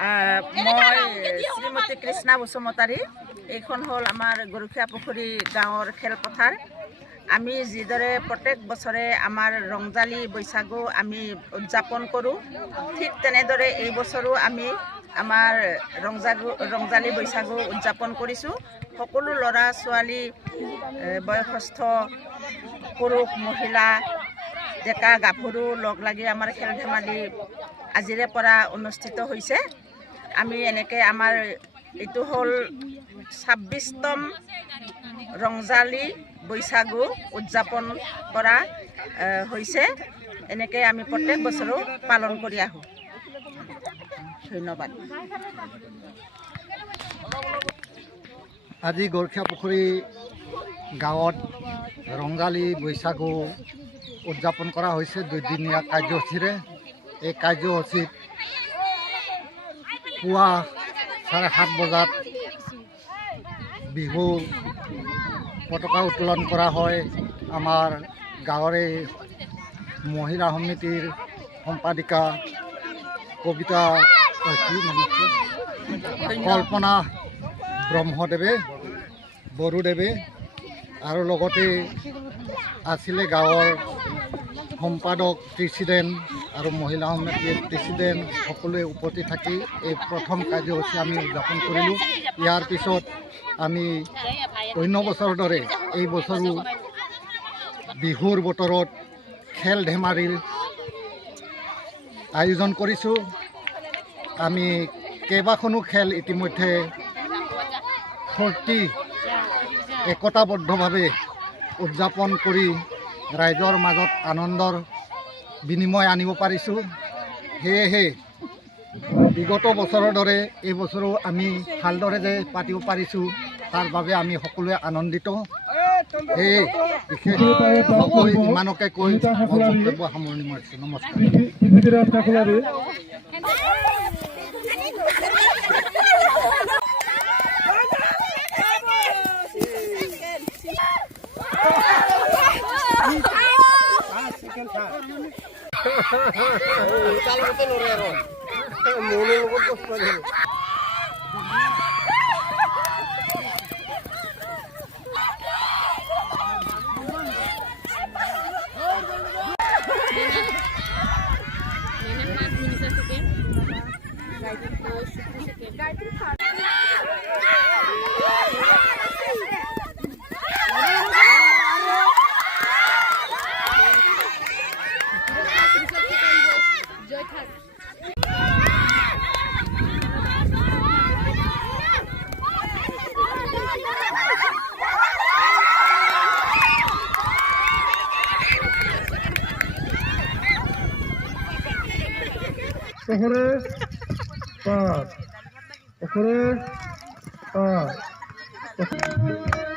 मैं श्रीमती कृष्णा बसुमतारी এইখন হল আমাৰ গৰুখীয়া পুখুৰী গাঁৱৰ খেলপথাৰ। আমি যিদৰে প্ৰত্যেক বছৰে আমাৰ ৰংজালী বৈশাগু আমি উদযাপন কৰোঁ, ঠিক তেনেদৰে এই বছৰো আমি আমাৰ ৰংজালী বৈশাগু উদযাপন কৰিছোঁ। সকলো ল'ৰা ছোৱালী, বয়সস্থ পুৰুষ মহিলা, ডেকা গাভৰু লগ লাগি আমাৰ খেল ধেমালি আজিৰে পৰা অনুষ্ঠিত হৈছে। আমি এনেকৈ আমাৰ এইটো হ'ল 26তম ৰংজালী বৈশাগু উদযাপন কৰা হৈছে। এনেকৈ আমি প্ৰত্যেক বছৰো পালন কৰি আহোঁ। ধন্যবাদ। আজি গৰখীয়া পুখুৰী গাঁৱত ৰংজালী বৈশাগু উদযাপন কৰা হৈছে দুদিনীয়া কাৰ্যসূচীৰে। এই কাৰ্যসূচীত পুৱা 7:30 বজাত বিহু পতাকা উত্তোলন কৰা হয়। আমাৰ গাঁৱৰে মহিলা সমিতিৰ সম্পাদিকা কবিতা কল্পনা ব্ৰহ্মদেৱে বড়োদেৱে আৰু লগতে আছিলে গাঁৱৰ সম্পাদক প্ৰেচিডেণ্ট আৰু মহিলা সমিতিৰ প্ৰেচিডেণ্ট সকলোৱে উপস্থিত থাকি এই প্ৰথম কাৰ্যসূচী আমি উদযাপন কৰিলোঁ। ইয়াৰ পিছত আমি অন্য বছৰৰ দৰে এই বছৰো বিহুৰ বতৰত খেল ধেমালিৰ আয়োজন কৰিছোঁ। আমি কেইবাখনো খেল ইতিমধ্যে ফূৰ্তি একতাবদ্ধভাৱে উদযাপন কৰি ৰাইজৰ মাজত আনন্দৰ বিনিময় আনিব পাৰিছোঁ। সেয়েহে বিগত বছৰৰ দৰে এই বছৰো আমি ভালদৰে যে পাতিব পাৰিছোঁ তাৰ বাবে আমি সকলোৱে আনন্দিত। সেয়ে বিশেষ নকৈ ইমানকে কৈ বক্তব্য সামৰণি মাৰিছোঁ। নমস্কাৰ। Okhore 5